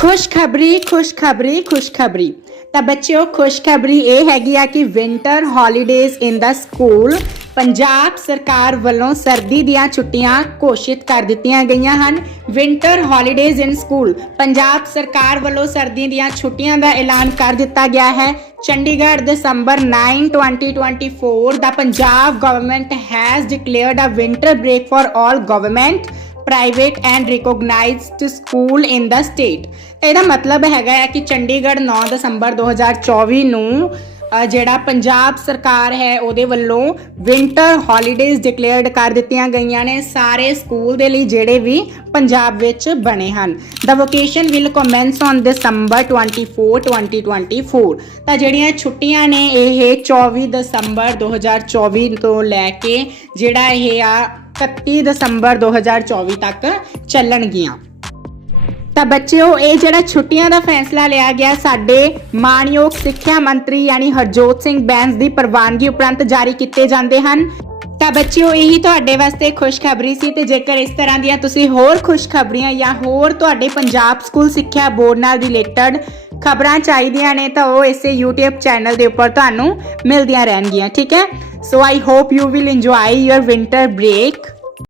ਖੁਸ਼ਖਬਰੀ ਖੁਸ਼ਖਬਰੀ ਖੁਸ਼ਖਬਰੀ। ਤਾਂ ਬੱਚਿਓ, ਖੁਸ਼ਖਬਰੀ ਇਹ ਹੈਗੀ ਆ ਕਿ winter holidays in the school Punjab ਸਰਕਾਰ ਵੱਲੋਂ ਸਰਦੀ ਦੀਆਂ ਛੁੱਟੀਆਂ ਘੋਸ਼ਿਤ ਕਰ ਦਿੱਤੀਆਂ ਗਈਆਂ ਹਨ। Winter holidays in school Punjab ਸਰਕਾਰ ਵੱਲੋਂ ਸਰਦੀ ਦੀਆਂ ਛੁੱਟੀਆਂ ਦਾ ਐਲਾਨ ਕਰ ਦਿੱਤਾ ਗਿਆ ਹੈ। Chandigarh December 9 2024 the Punjab government has declared a winter break for all government private and recognised school in the state ਤਾਂ ਇਹਦਾ ਮਤਲਬ ਹੈਗਾ ਹੈ ਕਿ ਚੰਡੀਗੜ੍ਹ 9 ਦਸੰਬਰ 2024 ਨੂੰ ਜਿਹੜਾ ਪੰਜਾਬ ਸਰਕਾਰ ਹੈ, ਉਹਦੇ ਵੱਲੋਂ ਵਿੰਟਰ ਹੌਲੀਡੇਜ਼ ਡਿਕਲੇਅਰਡ ਕਰ ਦਿੱਤੀਆਂ ਗਈਆਂ ਨੇ ਸਾਰੇ ਸਕੂਲ ਦੇ ਲਈ, ਜਿਹੜੇ ਵੀ ਪੰਜਾਬ ਵਿੱਚ ਬਣੇ ਹਨ। The vocation will commence on December 24 2024 ਤਾਂ ਜਿਹੜੀਆਂ ਛੁੱਟੀਆਂ ਨੇ, ਇਹ 24 ਦਸੰਬਰ 2024 ਤੋਂ ਲੈ ਕੇ ਜਿਹੜਾ ਇਹ ਆ 31 ਦਸੰਬਰ 2024 ਤੱਕ ਚੱਲਣਗੀਆਂ। ਤਾਂ ਬੱਚਿਓ, ਇਹ ਜਿਹੜਾ ਛੁੱਟੀਆਂ ਦਾ ਫੈਸਲਾ ਲਿਆ ਗਿਆ, ਸਾਡੇ ਮਾਨਯੋਗ ਸਿੱਖਿਆ ਮੰਤਰੀ ਯਾਨੀ ਹਰਜੋਤ ਸਿੰਘ ਬੈਂਸ ਦੀ ਪ੍ਰਵਾਨਗੀ ਉਪਰੰਤ ਜਾਰੀ ਕੀਤੇ ਜਾਂਦੇ ਹਨ। ਤਾਂ ਬੱਚਿਓ, ਇਹੀ ਤੁਹਾਡੇ ਵਾਸਤੇ ਖੁਸ਼ਖਬਰੀ ਸੀ ਤੇ ਜੇਕਰ ਇਸ ਤਰ੍ਹਾਂ ਦੀਆਂ ਤੁਸੀਂ ਹੋਰ ਖੁਸ਼ਖਬਰੀਆਂ ਜਾਂ ਹੋਰ ਤੁਹਾਡੇ ਪੰਜਾਬ ਸਕੂਲ ਸਿੱਖਿਆ ਬੋਰਡ ਨਾਲ ਰਿਲੇਟਡ ਖਬਰਾਂ ਚਾਹੀਦੀਆਂ ਨੇ, ਤਾਂ ਉਹ ਇਸੇ YouTube ਚੈਨਲ ਦੇ ਉੱਪਰ ਤੁਹਾਨੂੰ ਮਿਲਦੀਆਂ ਰਹਿਣਗੀਆਂ, ਠੀਕ ਹੈ? So I hope you will enjoy your winter break.